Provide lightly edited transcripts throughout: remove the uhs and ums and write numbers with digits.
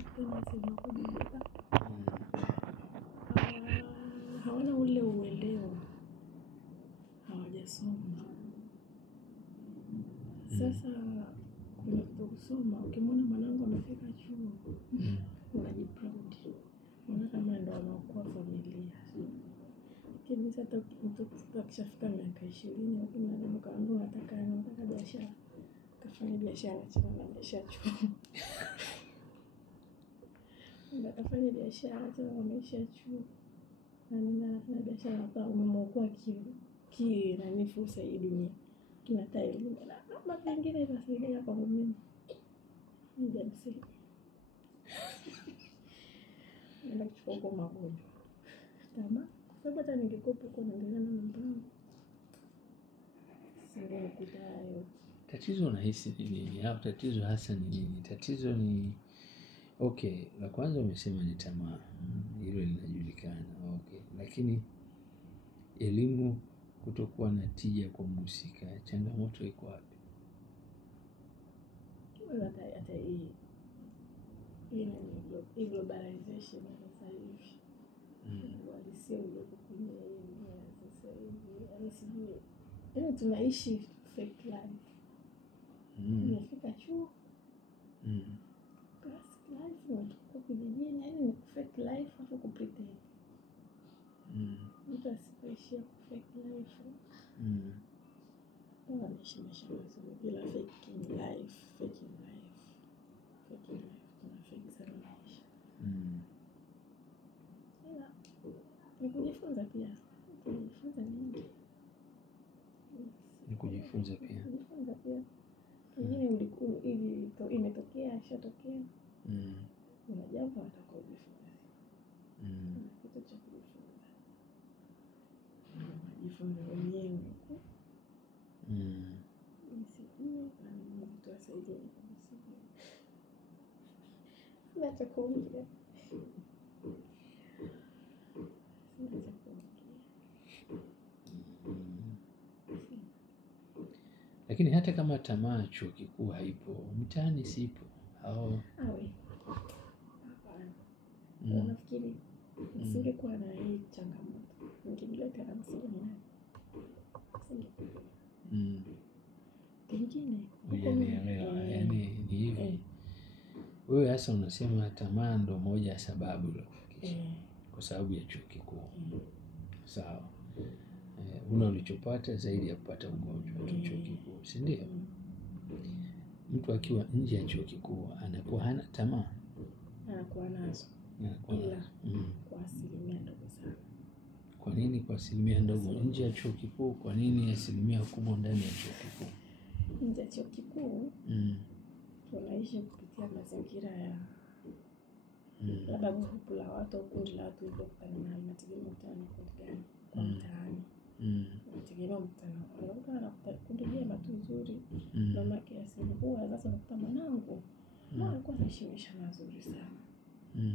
tena sema kwamba hawana ule uelewa, hawajasoma. Sasa kwenye kusoma, ukimwona mwanangu amefika chuo, unajiproud. Unaona kama ndio anaokuwa familia. Lakini sasa mtoto akishafika miaka 20 au 18 kaambiwa unataka biashara, kafanya biashara chana na maisha chuo. Unataka biashara chana na maisha chuo. Na nafanya biashara hapa umeokoa nani fursa hii dunia. Tunataka elimu na mambo mengine yanasaidia kwa mimi. Nijamsi. Nenda kuchukua kwa magonjwa. Tama, sababu hata ningekupa kwa ndio na mambo. Sio kutayo. Tatizo unahisi ni nini? Au tatizo hasa ni nini? Tatizo ni okay, la kwanza umesema ni tamaa. Hilo linajulikana. Okay. Lakini elimu kutokuwa na tija kwa mhusika, changamoto iko wapi? Hata hii globalization sasa hivi. Walisia uliokuja sasa hivi. Yaani tunaishi fake life. Unafika chuo. Class life unatoka kijijini, yaani fake life hapo kupretend. Mtu asipoishia fake life. Tunaishi maisha mazuri bila fake life. Tunafake sana maisha. Ni kujifunza pia. Kujifunza nini? Ni kujifunza pia. Pengine ulikuwa hivi imetokea, ishatokea. Kuna jambo unataka ujifunze. Kitu cha kujifunza. Jifunze wenyewe. Nisijue na mtu asaidie nisijue. Sasa kuongea. Lakini hata kama tamaa chuo kikuu haipo, mtaani sipo. Au hapana. Unafikiri nisingekuwa na hii changamoto. Ningemleta na msije nani? Pengine unielewa, yaani ni hivi. Wewe hasa unasema tamaa ndo moja ya sababu la kufikisha. Kwa sababu ya chuo kikuu. Sawa. Una ulichopata zaidi ya kupata ugonjwa wa chuo kikuu, si ndio? Mtu akiwa nje ya chuo kikuu anakuwa hana tamaa. Anakuwa nazo. Ila kwa asilimia ndogo sana. Kwa nini kwa asilimia ndogo nje ya chuo kikuu? Kwa nini asilimia kubwa ndani ya chuo kikuu? Nje ya chuo kikuu tunaishi kupitia mazingira ya labda grupu la watu au kundi la watu waliokutana na mategemeo mtaani kwa gani kwa mtaani. Mategemeo mtaani. Unakuta kundi jema tu nzuri. Mama yake asingekuwa sasa unakuta mwanangu. Alikuwa anaishi mazuri sana.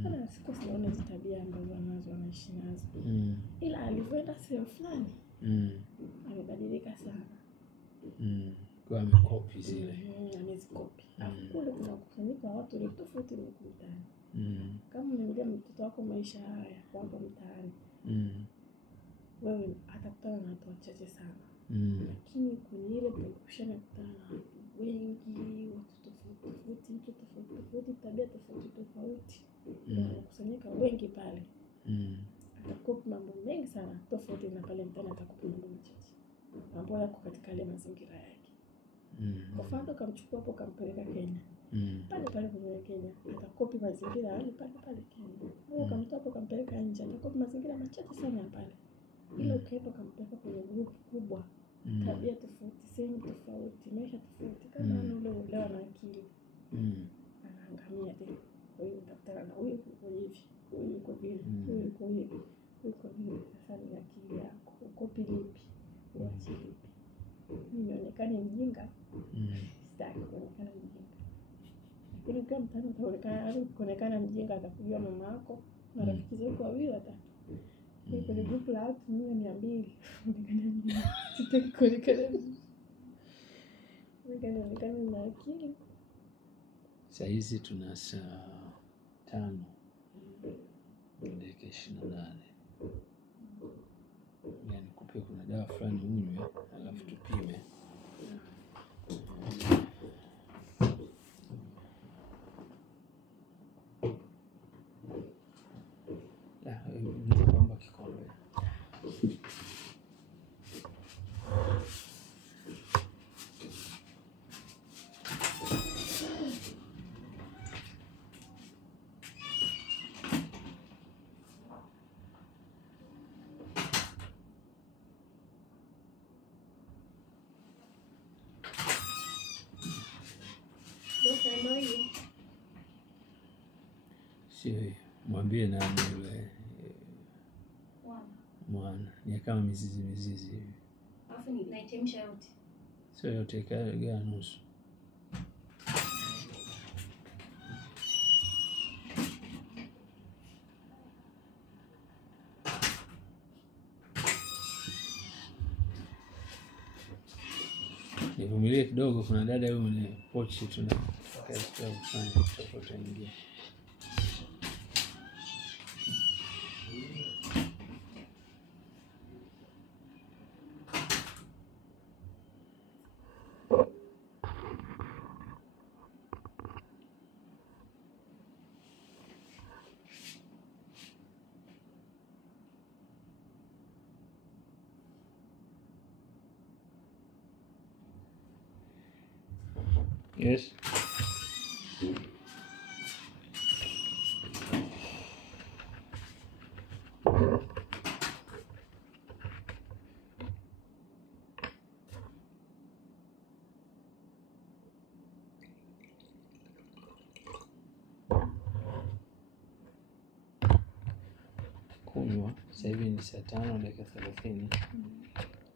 Kana siku siona hizo tabia ambazo anaishi nazo. Ila alivyoenda sehemu fulani amebadilika sana. Kwa amekopi zile. Amezikopi. Kule kuna kusanyika watu ni tofauti na mtaani. Kama unaambia mtoto wako maisha haya wako mtaani. Wewe atakutana na watu wachache sana. Lakini kwenye ile kushana kutana na wengi, watu tofauti, tabia tofauti. Kusanyika wengi pale. Atakopi mambo mengi sana tofauti na pale mtaani atakopi mambo machache. Mambo yako katika ile mazingira yake. Kwa mfano kamchukua hapo kampeleka Kenya. Pale kwenye Kenya atakopi mazingira yale pale Kenya. Au kamtoa hapo kampeleka nje atakopi mazingira machache sana pale. Ile ukaenda kampeleka kwenye group kubwa. Tabia tofauti, sehemu tofauti, maisha tofauti kama ule uelewa na akili. Anaangamia tena. Kwa hiyo utakutana na huyu hivi, huyu yuko vile, huyu yuko hivi. Sasa ni akili yako. Ukopi lipi? Uache lipi? Nionekane mjinga. Sitaki kuonekana mjinga. Lakini kama mtaani kuonekana mjinga atakujua mama yako, marafiki zako wawili watatu. Kwenye grupu la watu 200 kuonekana mjinga. Sitaki kuonekana mjinga. Kuonekana na akili. Saizi 5 dakika 28. Yani kupe kuna dawa fulani unywe alafu tupime. Naomba kikombe. Sio, mwambie nani yule mwana ni kama mizizi hivi. Alafu naichemsha yote. Sio yote, gawa nusu. Nivumilie kidogo, kuna dada huyu mwenye pochi tunataka kufanya chochote ingia. Yes. Kunywa sasa hivi ni saa 5 dakika 30.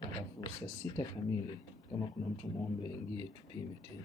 Alafu saa 6 kamili kama kuna mtu muombe ingie tupime tena.